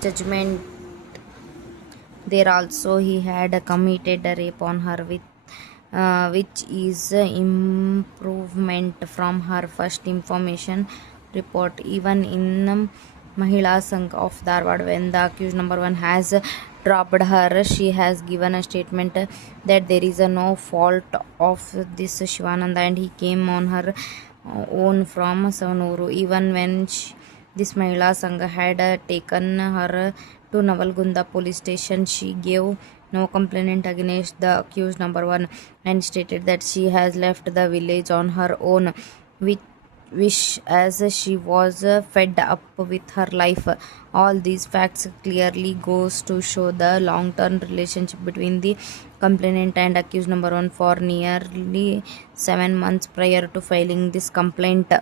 judgment there also. He had committed a rape on her, which is improvement from her first information report. Even in Mahila Sangh of Dharwad, when the accused number one has dropped her, she has given a statement that there is no fault of this Shivananda and he came on her own from Savanuru. Even when this Mahila Sangh had taken her to Navalgunda police station, she gave no complaint against the accused number one and stated that she has left the village on her own, which wish as she was fed up with her life. All these facts clearly goes to show the long-term relationship between the complainant and accused number one for nearly 7 months prior to filing this complaint.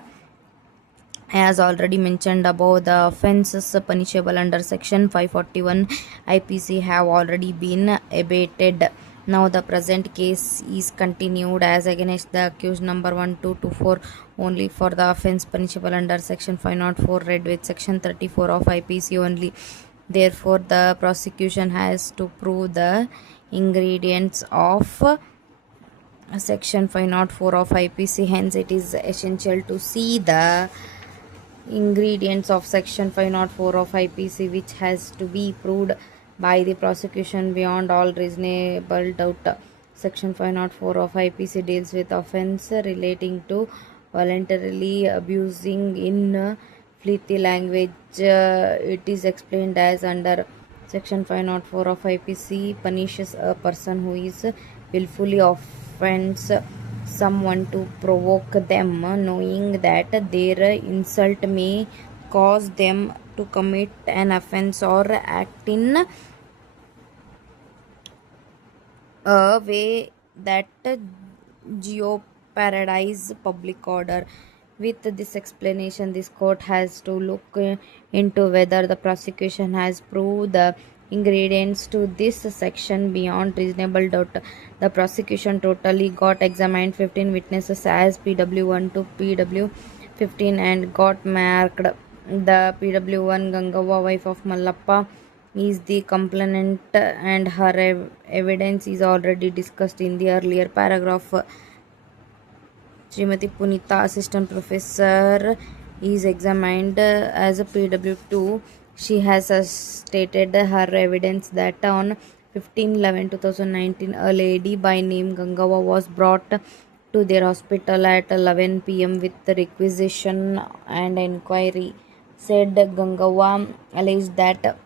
As already mentioned above, the offences punishable under section 541 IPC have already been abated. Now the present case is continued as against the accused number 1, 2 to 4 only for the offence punishable under section 504 read with section 34 of IPC only. Therefore, the prosecution has to prove the ingredients of section 504 of IPC. Hence, it is essential to see the ingredients of section 504 of IPC, which has to be proved by the prosecution beyond all reasonable doubt. Section 504 of IPC deals with offence relating to voluntarily abusing in filthy language. It is explained as under section 504 of IPC punishes a person who is willfully offends someone to provoke them, knowing that their insult may cause them to commit an offense or act in a way that jeopardize public order. With this explanation, this court has to look into whether the prosecution has proved the ingredients to this section beyond reasonable doubt. The prosecution totally got examined 15 witnesses as PW1 to PW15 and got marked. The PW1 Gangava, wife of Mallappa, is the complainant and her evidence is already discussed in the earlier paragraph. Srimati Punita, assistant professor, is examined as a PW2. She has stated her evidence that on 15/11/2019, a lady by name Gangawa was brought to their hospital at 11 p.m. with requisition and inquiry. Said Gangawa alleged that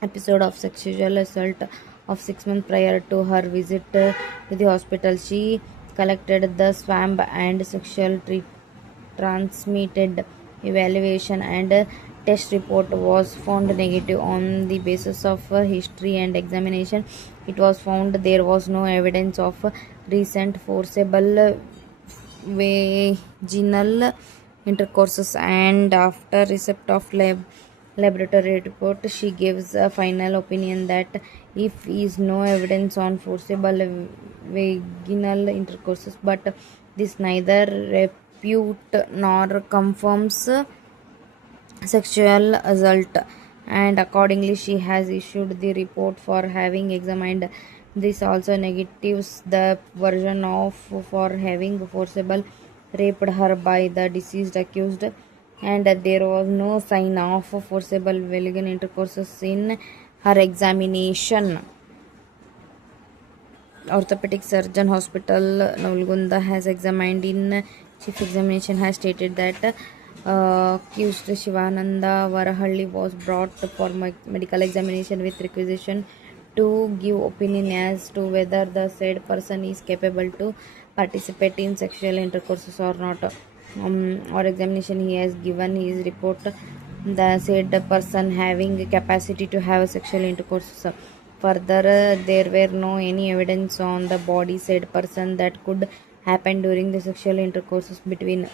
episode of sexual assault of 6 months prior to her visit to the hospital. She collected the swab and sexual transmitted evaluation and test report was found negative. On the basis of history and examination, it was found there was no evidence of recent forcible vaginal intercourses, and after receipt of laboratory report, she gives a final opinion that if is no evidence on forcible vaginal intercourses, but this neither refute nor confirms sexual assault, and accordingly she has issued the report for having examined. This also negatives the version of for having forcible raped her by the deceased accused, and there was no sign of forcible vaginal intercourses in her examination. Orthopedic surgeon hospital Navalgunda has examined in chief examination has stated that accused Shivananda Varahalli was brought for medical examination with requisition to give opinion as to whether the said person is capable to participate in sexual intercourses or not. Or examination, he has given his report the said person having capacity to have sexual intercourse. Further, there were no any evidence on the body said person that could happen during the sexual intercourses between.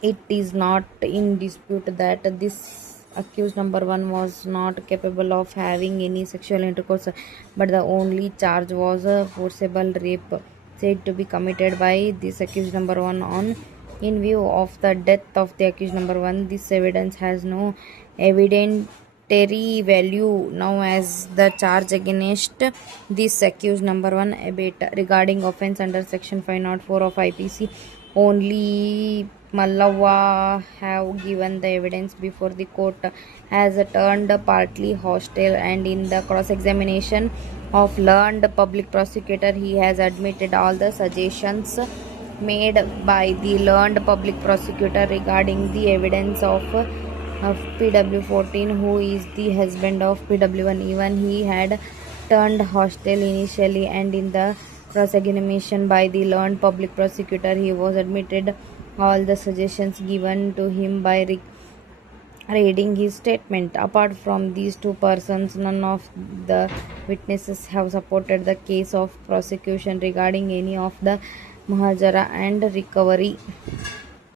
It is not in dispute that this accused number one was not capable of having any sexual intercourse, but the only charge was a forcible rape said to be committed by this accused number one. On in view of the death of the accused number one, this evidence has no evident monetary value now as the charge against this accused. Number 1, abate regarding offence under section 504 of IPC. Only Mallawa have given the evidence before the court has turned partly hostile, and in the cross-examination of learned public prosecutor he has admitted all the suggestions made by the learned public prosecutor regarding the evidence of PW14, who is the husband of PW1. Even he had turned hostile initially, and in the cross-examination by the learned public prosecutor, he was admitted all the suggestions given to him by reading his statement. Apart from these two persons, none of the witnesses have supported the case of prosecution regarding any of the Mahajara and recovery.